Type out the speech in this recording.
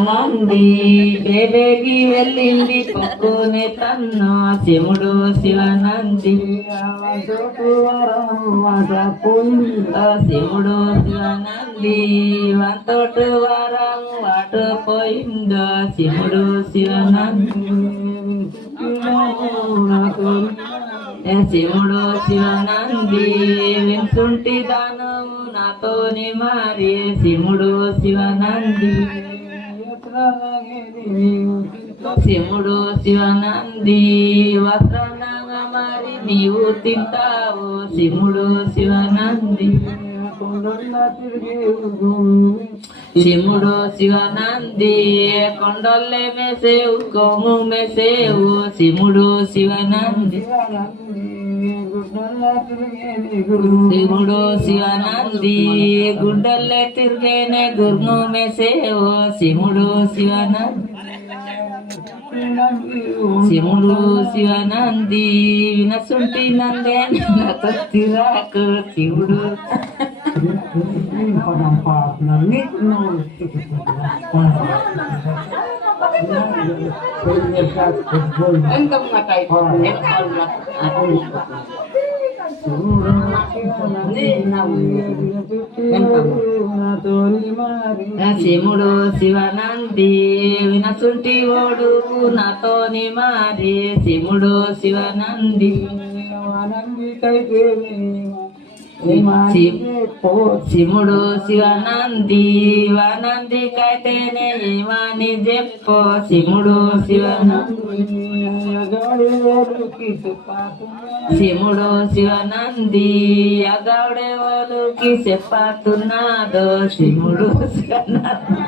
నంది బేబేకి వెళ్ళింది పక్కునే తన్న శివుడు శివనంది శివుడు శివనంది వంతోటు వరం వాటు పోయిందో శివుడు శివనంది శివుడు శివనంది వింటుంటి దానము నాతోని మారి శివుడు శివనంది శివుడు శివనంది వస్త్రనామ మరి నీవు తింటావు శివుడు శివనంది శివుడు శివనంది కొండల్లే మెసేవు కొమ్ము మెసేవు శివుడు శివనంది శివుడు శివనంది గుడ్డల్లే తిరిగేనే గుర్ము మెసేవు శివుడు శివనంది శివుడు శివనంది వినసుంటి నందే తిరాకు శివుడు శివుడు శివనంది వినసుంటి ఓడు నాతోని మారి శివుడు శివనంది శివుడు శివనంది వనంది కైతేనే ఏమని చెప్పో శివుడు శివనంది శివుడు శివనంది అగౌడే వాళ్ళకి చెప్పతున్నాదో శివుడు శివనంది